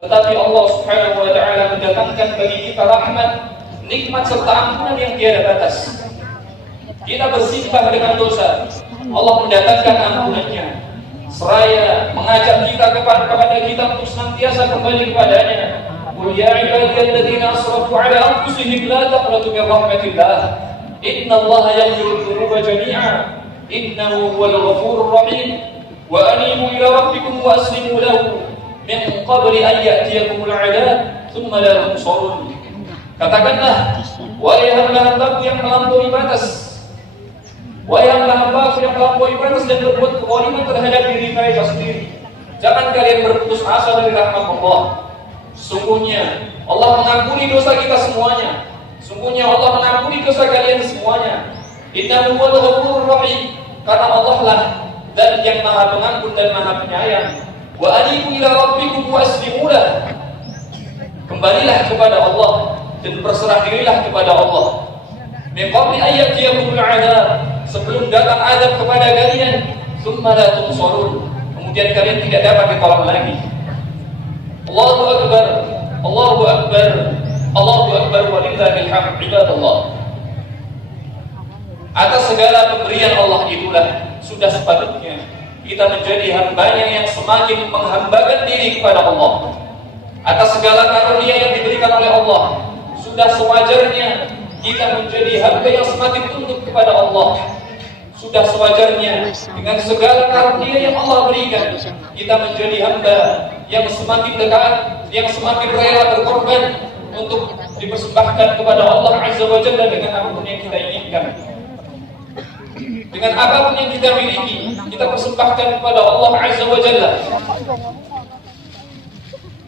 Tetapi Allah Subhanahu wa taala mendatangkan bagi kita rahmat, nikmat serta ampunan yang tiada batas. Kita bersimpah dengan dosa, Allah mendatangkan ampunannya. Seraya mengajak kita kepada kita untuk senantiasa kembali kepadanya. Qul ya ibadiyalladzina asrafu ala anfusihim la taqnatu min rahmatillah. Innallaha yaghfiru dzunuba jami'a. Innahu huwal ghafurur rahim. Wa anibu ila rabbikum wa aslimu lahu min qabli an ya'tiyakumul 'adzab thumma la tunsarun. Katakanlah, wahai hamba-hambaku yang melampaui batas, wahai hamba-hambaku yang melampaui batas dan berbuat kezaliman terhadap diri mereka sendiri, jangan kalian berputus asa dari rahmat Allah. Sungguhnya Allah mengampuni dosa kita semuanya. Sungguhnya Allah mengampuni dosa kalian semuanya. Innahu huwal ghafurur rahim. Karena Allah lah Zat yang Maha Pengampun dan Maha Penyayang. Wa anibu ila rabbikum wa aslimu lah. Kembalilah kepada Allah dan berserah dirilah kepada Allah. Min qabli an ya'tiyakumul 'adzab. Sebelum datang azab kepada kalian, tsumma la tunsarun. Kemudian kalian tidak dapat ditolong lagi. Allahu akbar, Allahu akbar, Allahu akbar walillahil hamd. Ibadallah. Atas segala pemberian Allah itulah sudah sepatutnya kita menjadi hambanya yang semakin menghambakan diri kepada Allah. Atas segala karunia yang diberikan oleh Allah, sudah sewajarnya kita menjadi hamba yang semakin tunduk kepada Allah. Sudah sewajarnya dengan segala karunia yang Allah berikan, kita menjadi hamba yang semakin dekat, yang semakin rela berkorban untuk dipersembahkan kepada Allah Azza wa Jalla dengan apapun yang kita inginkan. Dengan apapun yang kita miliki, kita persembahkan kepada Allah Azza wa Jalla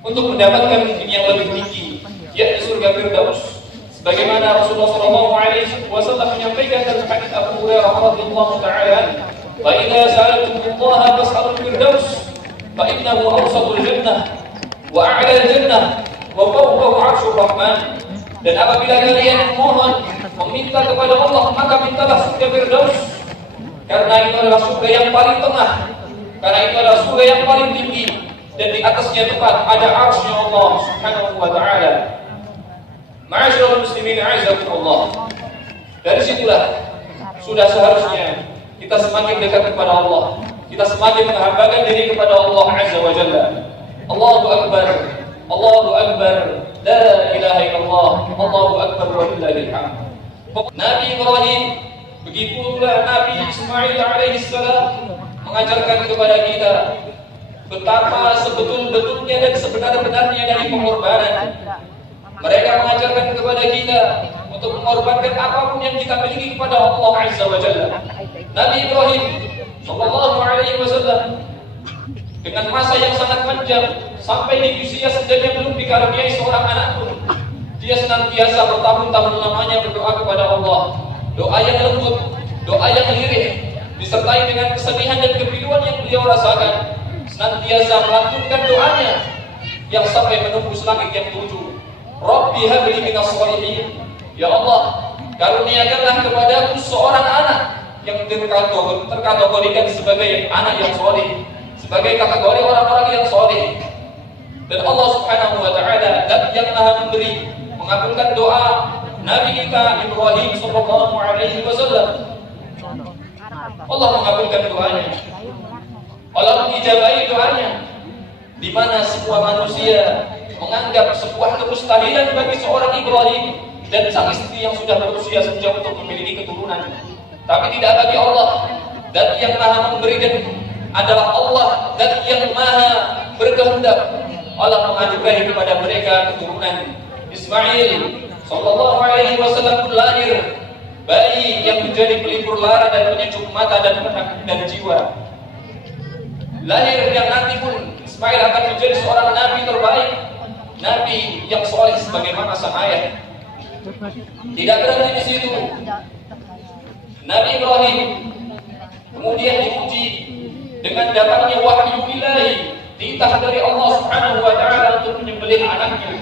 untuk mendapatkan yang lebih tinggi, yaitu surga Firdaus. Sebagaimana Rasulullah SAW menyampaikan dalam hadis Abu Hurairah radhiyallahu ta'ala, "Wa idza sa'altumullaha fas'alul firdaus, fa innahu awsatul jannah wa a'lal jannah wa fawqahu 'arsyur rahman." Dan apabila kalian memohon, meminta kepada Allah, maka mintalah surga Firdaus, karena itu adalah surga yang paling tengah, karena itu adalah surga yang paling tinggi, dan di atasnya tepat ada arsy Allah Subhanahu wa ta'ala. Ma'asyiral muslimin a'azzakumullah. Dari situlah sudah seharusnya kita semakin dekat kepada Allah, kita semakin menghambakan diri kepada Allah Azza wa Jalla. Allahu akbar, Allahu akbar, la ilaha illallah, Allahu akbar walillahil hamd. Nabi Ibrahim, begitu pula Nabi Ismail alaihissalam mengajarkan kepada kita betapa sebetul-betulnya dan sebenar-benarnya dari pengorbanan. Mereka mengajarkan kepada kita untuk mengorbankan apapun yang kita miliki kepada Allah Azza wa Jalla. Nabi Ibrahim sallallahu alaihi wasallam dengan masa yang sangat panjang, sampai di usia senjanya belum dikaruniai seorang anak pun, dia senantiasa bertahun-tahun lamanya berdoa kepada Allah. Doa yang lembut, doa yang lirih, disertai dengan kesedihan dan kepiluan yang beliau rasakan. Senantiasa melantunkan doanya yang sampai menembus langit yang tujuh. Rabbi habli minas shalihin. Ya Allah, karuniakanlah kepadaku seorang anak yang terkategorikan sebagai anak yang saleh, sebagai kategori orang-orang yang saleh. Dan Allah Subhanahu wa ta'ala zat yang Maha memberi, mengabulkan doa Nabi kita Ibrahim sallallahu alaihi wasallam. Allah mengabulkan doanya, Allah mengijabahi doanya, di mana semua manusia menganggap sebuah kemustahilan bagi seorang Ibrahim dan sang istri yang sudah berusia senja untuk memiliki keturunan. Tapi tidak bagi Allah, Zat yang Maha memberi, dan adalah Allah Zat yang Maha berkehendak. Allah menganugerahi kepada mereka keturunan. Ismail sallallahu alaihi wasallam lahir bayi yang menjadi pelipur lara dan penyejuk mata dan jiwa. Lahir yang nanti pun Ismail akan menjadi seorang nabi terbaik, nabi yang soleh sebagaimana sang ayah. Tidak berhenti di situ, Nabi Ibrahim kemudian diuji dengan datangnya wahyu ilahi, titah dari Allah Subhanahu wa ta'ala untuk menyembelih anaknya.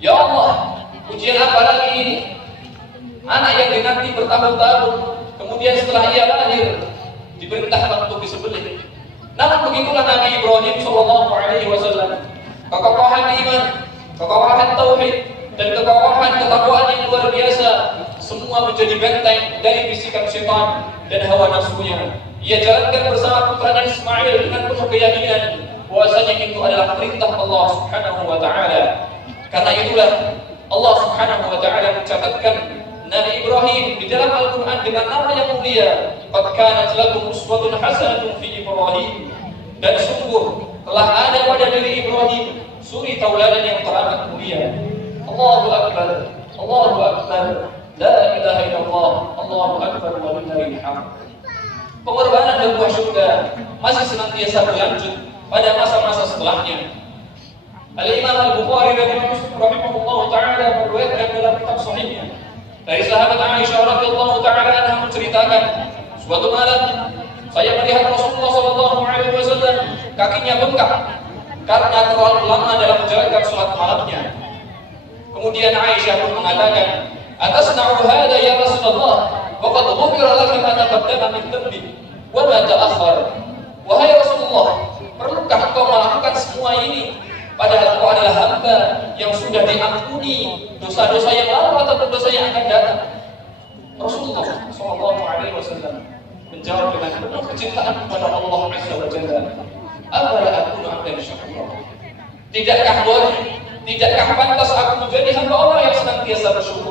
Ya Allah, ujian apa lagi ini? Anak yang dinanti bertahun-tahun, kemudian setelah ia lahir diperintahkan untuk disembelih. Namun begitulah Nabi Ibrahim sallallahu alaihi wasallam, kekokohan kekokohan iman, kekokohan tauhid, dan kekokohan ketakwaan yang luar biasa, semua menjadi benteng dari bisikan syaitan dan hawa nafsunya. Ia jalankan bersama putranya Ismail dengan penuh keyakinan bahwasanya itu adalah perintah Allah Subhanahu wa taala. Karena itulah Allah Subhanahu wa taala mencatatkan Nabi Ibrahim di dalam Al-Qur'an dengan nama yang mulia, "Qad kanat lakum uswatun hasanatun fi Ibrahim." Dan sungguh telah ada pada diri Ibrahim suri tauladan yang teramat mulia. Allahu akbar, Allahu akbar, la ilaha illallah, Allahu akbar wa lillahil hamd. Pengorbanan dan buah syurga masih senantiasa berlanjut pada masa-masa setelahnya. Al-Imam Al-Bukhari rahimahullah ta'ala meriwayatkan dalam kitab sahihnya dari sahabat Aisyah radhiyallahu ta'ala anha menceritakan, suatu malam saya melihat Rasulullah sallallahu alaihi wasallam kakinya bengkak karena terlalu lama dalam menjalankan salat malamnya. Kemudian Aisyah pun mengatakan, "Atasna'u hadza ya Rasulullah? Wa qad ghufira laka ma taqaddama min dhanbi wa ma ta'akhkhar." Wahai Rasulullah, perlukah engkau melakukan semua ini padahal engkau adalah hamba yang sudah diampuni dosa-dosa yang lalu atau dosa yang akan datang? Rasulullah sallallahu alaihi wasallam menjawab dengan penuh kecintaan kepada Allah Azza wa Jalla, "Afala akunu 'abdan syakura?" Tidakkah pantas aku menjadi hamba Allah yang senantiasa bersyukur?